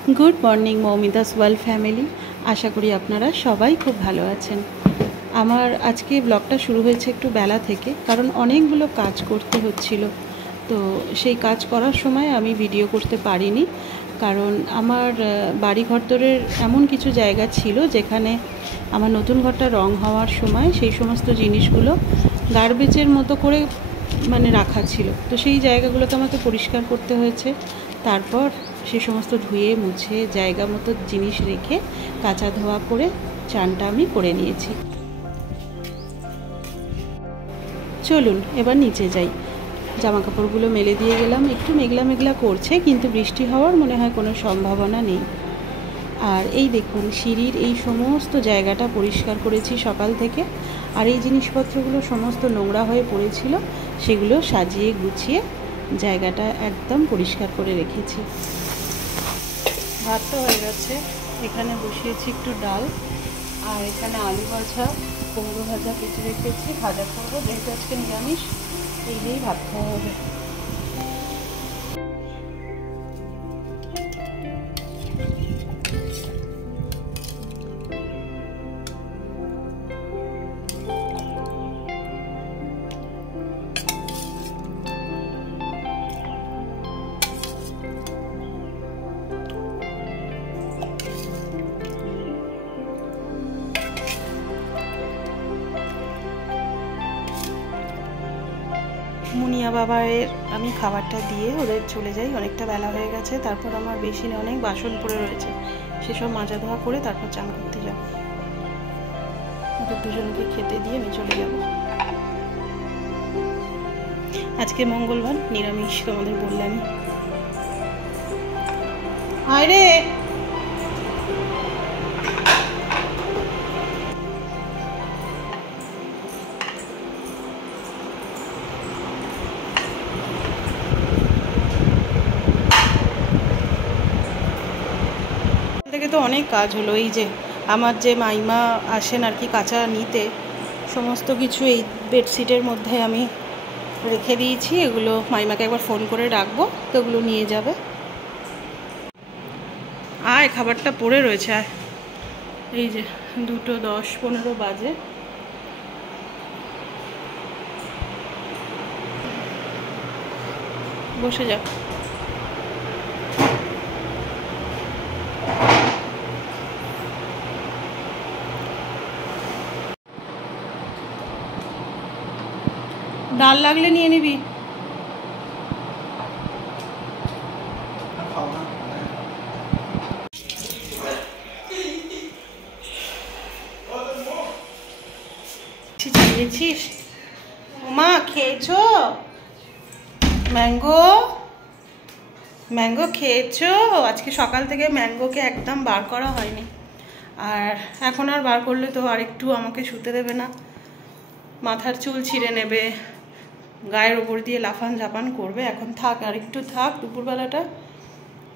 Good morning Moumidas world family. आशा करी आपनारा सबाई खूब भालो आछेन। आमार आज के ब्लगटा शुरू हয়েছে একটু বেলা থেকে, কারণ অনেকগুলো কাজ করতে হচ্ছিল। তো সেই কাজ করার সময় আমি ভিডিও করতে পারিনি, কারণ আমার বাড়ি ঘরদোরের এমন কিছু জায়গা ছিল যেখানে আমার নতুন ঘরটা রং হওয়ার সময় সেই সমস্ত জিনিসগুলো গার্বেজের মতো করে মানে রাখা ছিল। তো সেই জায়গাগুলোকে আমাকে পরিষ্কার করতে হয়েছে। তারপর সে সমস্ত ধুয়ে মুছে জায়গা মতো জিনিস রেখে কাঁচা ধোয়া করে চানটা আমি করে নিয়েছি। চলুন এবার নিচে যাই। জামা কাপড়গুলো মেলে দিয়ে গেলাম। একটু মেঘলা মেঘলা করছে, কিন্তু বৃষ্টি হওয়ার মনে হয় কোনো সম্ভাবনা নেই। আর এই দেখুন, সিঁড়ির এই সমস্ত জায়গাটা পরিষ্কার করেছি সকাল থেকে। আর এই জিনিসপত্রগুলো সমস্ত নোংরা হয়ে পড়েছিল, সেগুলো সাজিয়ে গুছিয়ে জায়গাটা একদম পরিষ্কার করে রেখেছি। ভাতটা হয়ে গেছে, এখানে বসিয়েছি একটু ডাল, আর এখানে আলু ভাজা কুমড়ো ভাজা কেটে রেখেছি, ভাজা করবো, যেহেতু আজকে নিরামিষ। এই দিয়েই ভাত খাওয়া হবে। মুনিয়া বাবারের আমি খাবারটা দিয়ে ওদের চলে যাই, অনেকটা বেলা হয়ে গেছে। তারপর আমার বেসিনে অনেক বাসন পড়ে রয়েছে, সেসব মাজা ধোয়া করে তারপর চান করতে যাব। ওদের দুজনকে খেতে দিয়ে আমি চলে যাব। আজকে মঙ্গলবার, নিরামিষ, তোমাদের বললামই। আয় রে, থেকে তো অনেক কাজ হলো। এই যে আমার যে মাইমা আসেন আর কি কাঁচা নিতে, সমস্ত কিছু এই বেডশিটের মধ্যে আমি রেখে দিয়েছি। এগুলো মাইমাকে একবার ফোন করে রাখবো, তো ওগুলো নিয়ে যাবে। আয়, খাবারটা পড়ে রয়েছে। আয়, এই যে 2:10-15 বাজে। বসে যাও। ডাল লাগলে নিয়ে নিবি। চালিয়েছিস? মা খেয়েছো? ম্যাঙ্গো ম্যাঙ্গো খেয়েছো? আজকে সকাল থেকে ম্যাঙ্গোকে একদম বার করা হয়নি, আর এখন আর বার করলে তো আর একটু আমাকে শুতে দেবে না। মাথার চুল ছিঁড়ে নেবে, গায়ের ওপর দিয়ে লাফান ঝাপান করবে। এখন থাক, আর একটু থাক দুপুরবেলাটা,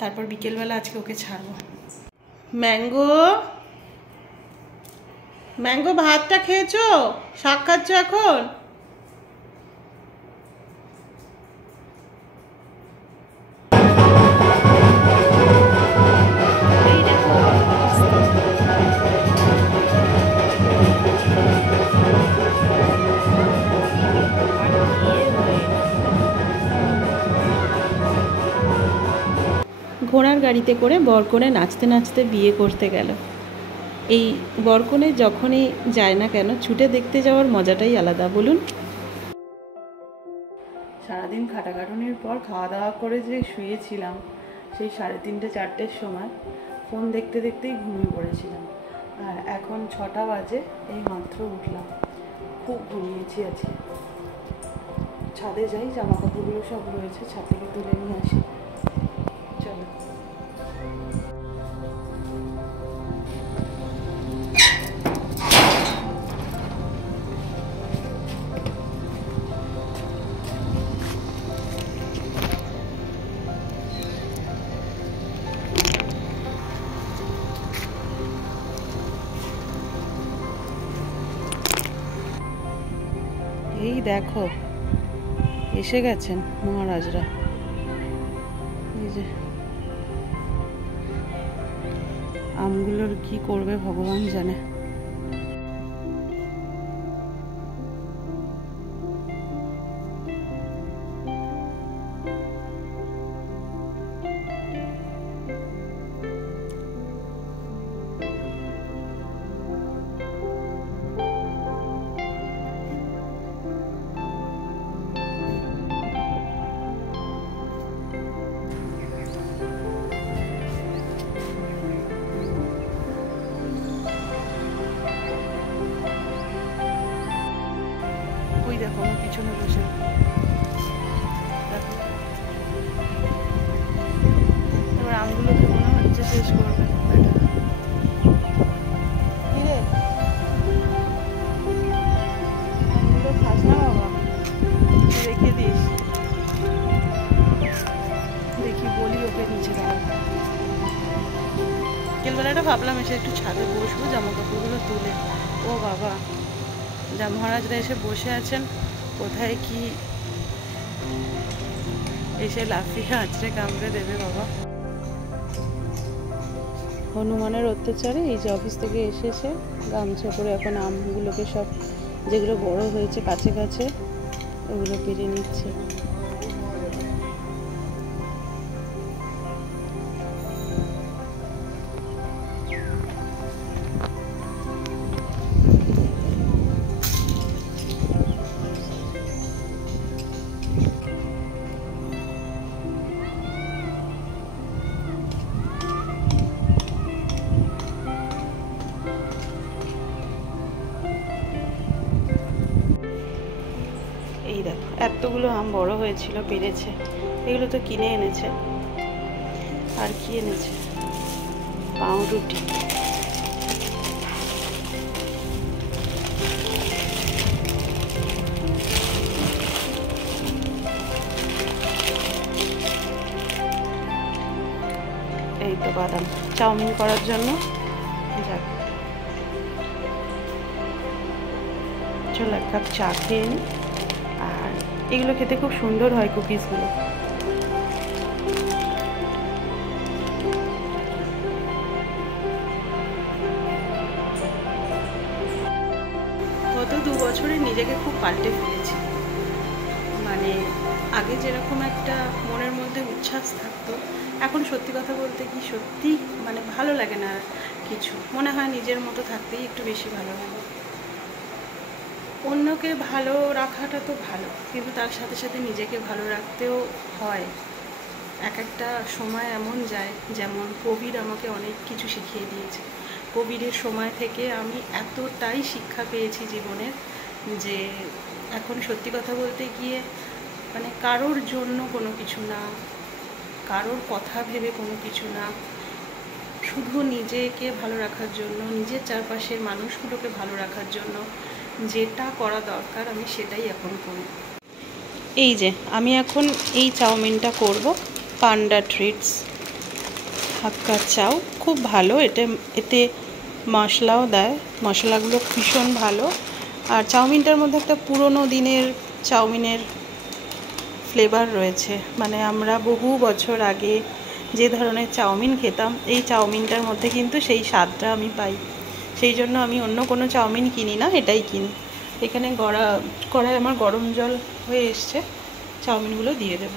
তারপর বিকেলবেলা আজকে ওকে ছাড়বো। ম্যাঙ্গো ম্যাঙ্গো ভাতটা খেয়েছো? শাক খাচ্ছ এখন? ঘোড়ার গাড়িতে করে বরকনে নাচতে নাচতে বিয়ে করতে গেল। এই বরকনে যখনই যায় না কেন, ছুটে দেখতে যাওয়ার মজাটাই আলাদা, বলুন। সারাদিন খাটাখাটুনির পর খাওয়া দাওয়া করে যে শুয়েছিলাম, সেই 3:30-4টের সময় ফোন দেখতে দেখতেই ঘুমিয়ে পড়েছিলাম। আর এখন 6টা বাজে, এই মাত্র উঠলাম। খুব ঘুমিয়েছি আজকে। ছাদে যাই, জামা কাপড়গুলো সব রয়েছে, ছাদ থেকে তুলে নিয়ে আসি। চলো। এই দেখো, এসে গেছেন মহারাজরা। এই যে আমগুলোর কি করবে ভগবান জানে। ওই দেখো আমার পিছনে বসে দেখো, এবার আমগুলোকে মনে হচ্ছে শেষ করবে। আমগুলো খাস না বাবা, রেখে দিস। দেখি বলি ওকে নিচে দাঁড়া। বিকেলবেলাটা ভাবলাম এসে একটু ছাদে বসবো, জামা কাপড়গুলো তুলে। ও বাবা, যা মহারাজরা এসে বসে আছেন, কোথায় কি এসে লাফিয়ে আছড়ে কামড়ে দেবে বাবা। হনুমানের অত্যাচারে এই যে অফিস থেকে এসেছে গামছা করে, এখন আমগুলোকে সব যেগুলো বড় হয়েছে কাছে কাছে ওগুলো পেরে নিচ্ছে। এই দেখো এতগুলো আম বড় হয়েছিল, পেরেছে। এগুলো তো কিনে এনেছে। আর কি এনেছে? পাউরুটি। এই তো বাদাম চাউমিন করার জন্য। যাক, চলো এক কাপ চা খেয়ে নিই। আর এগুলো খেতে খুব সুন্দর হয়, কুকিজগুলো। গত 2 বছরে নিজেকে খুব পাল্টে ফেলেছি। মানে আগে যেরকম একটা মনের মধ্যে উচ্ছ্বাস থাকতো, এখন সত্যি কথা বলতে কি সত্যি মানে ভালো লাগে না কিছু। মনে হয় নিজের মতো থাকতেই একটু বেশি ভালো লাগে। অন্যকে ভালো রাখাটা তো ভালো, কিন্তু তার সাথে সাথে নিজেকে ভালো রাখতেও হয়। এক একটা সময় এমন যায়, যেমন কোভিড আমাকে অনেক কিছু শিখিয়ে দিয়েছে। কোভিডের সময় থেকে আমি এতটাই শিক্ষা পেয়েছি জীবনের, যে এখন সত্যি কথা বলতে গিয়ে মানে কারোর জন্য কোনো কিছু না, কারোর কথা ভেবে কোনো কিছু না, শুধু নিজেকে ভালো রাখার জন্য, নিজের চারপাশের মানুষগুলোকে ভালো রাখার জন্য যেটা করা দরকার আমি সেটাই এখন করি। এই যে আমি এখন এই চাউমিনটা করব, পান্ডা ট্রিটস হাক্কা চাউ। খুব ভালো, এতে মশলাও দেয়, মশলাগুলো ভীষণ ভালো। আর চাউমিনটার মধ্যে একটা পুরনো দিনের চাউমিনের ফ্লেভার রয়েছে। মানে আমরা বহু বছর আগে যে ধরনের চাউমিন খেতাম, এই চাউমিনটার মধ্যে কিন্তু সেই স্বাদটা আমি পাই। সেই জন্য আমি অন্য কোনো চাউমিন কিনি না, এটাই কিনি। এখানে কড়াই আমার গরম জল হয়ে এসছে, চাউমিনগুলো দিয়ে দেব।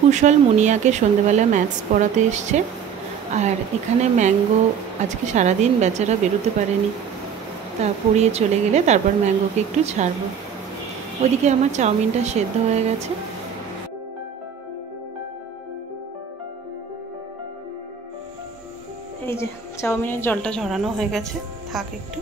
কুশল মুনিয়াকে সন্ধ্যেবেলা ম্যাথস পড়াতে এসছে। আর এখানে ম্যাঙ্গো আজকে সারাদিন বেচারা বেরোতে পারেনি, তা পড়িয়ে চলে গেলে তারপর ম্যাঙ্গোকে একটু ছাড়বো। ওদিকে আমার চাউমিনটা সেদ্ধ হয়ে গেছে। এই যে চাউমিনের জলটা ঝরানো হয়ে গেছে, থাক একটু।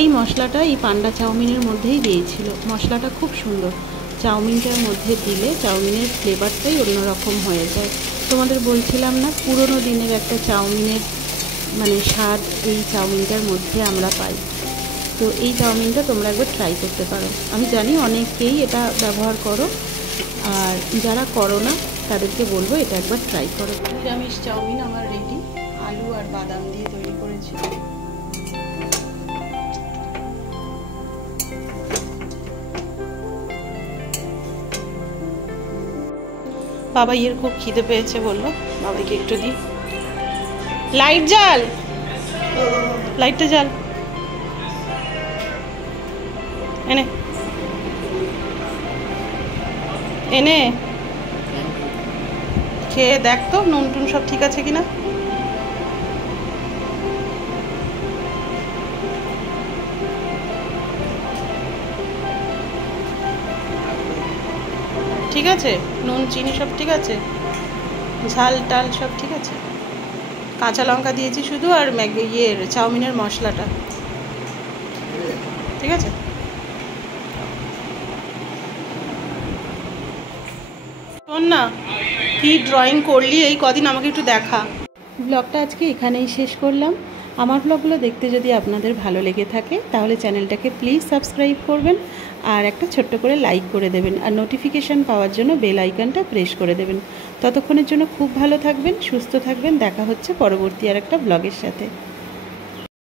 এই মশলাটা এই পান্ডা চাউমিনের মধ্যেই দিয়েছিল। মশলাটা খুব সুন্দর, চাউমিনটার মধ্যে দিলে চাউমিনের ফ্লেভারটাই অন্যরকম হয়ে যায়। তোমাদের বলছিলাম না, পুরনো দিনের একটা চাউমিনের মানে স্বাদ এই চাউমিনটার মধ্যে আমরা পাই। তো এই চাউমিনটা তোমরা একবার ট্রাই করতে পারো। আমি জানি অনেকেই এটা ব্যবহার করো, আর যারা করো না তাদেরকে বলবো এটা একবার ট্রাই করো। নিরামিষ চাউমিন আমার রেডি, আলু আর বাদাম দিয়ে তৈরি করেছি। বাবা ইয়ের খুব খিদে পেয়েছে, বললো বাবাকে একটু দিই। লাইট জ্বাল, লাইটটা জ্বাল, এনে এনে খেয়ে দেখ তো নুন টুন সব ঠিক আছে কিনা। ঠিক আছে, নুন চিনি সব ঠিক আছে, ঝাল টাল সব ঠিক আছে। কাঁচা লঙ্কা দিয়েছি শুধু, আর ইয়ের চাউমিনের মশলাটা ঠিক আছে। শোন না, কি ড্রয়িং করলি এই কদিন, আমাকে একটু দেখা। ব্লগটা আজকে এখানেই শেষ করলাম। আমার ব্লগগুলো দেখতে যদি আপনাদের ভালো লেগে থাকে তাহলে চ্যানেলটাকে প্লিজ সাবস্ক্রাইব করবেন, আর একটা ছোট্ট করে লাইক করে দেবেন, আর নোটিফিকেশান পাওয়ার জন্য বেল আইকনটা প্রেস করে দেবেন। ততক্ষণের জন্য খুব ভালো থাকবেন, সুস্থ থাকবেন। দেখা হচ্ছে পরবর্তী আর একটা ব্লগের সাথে।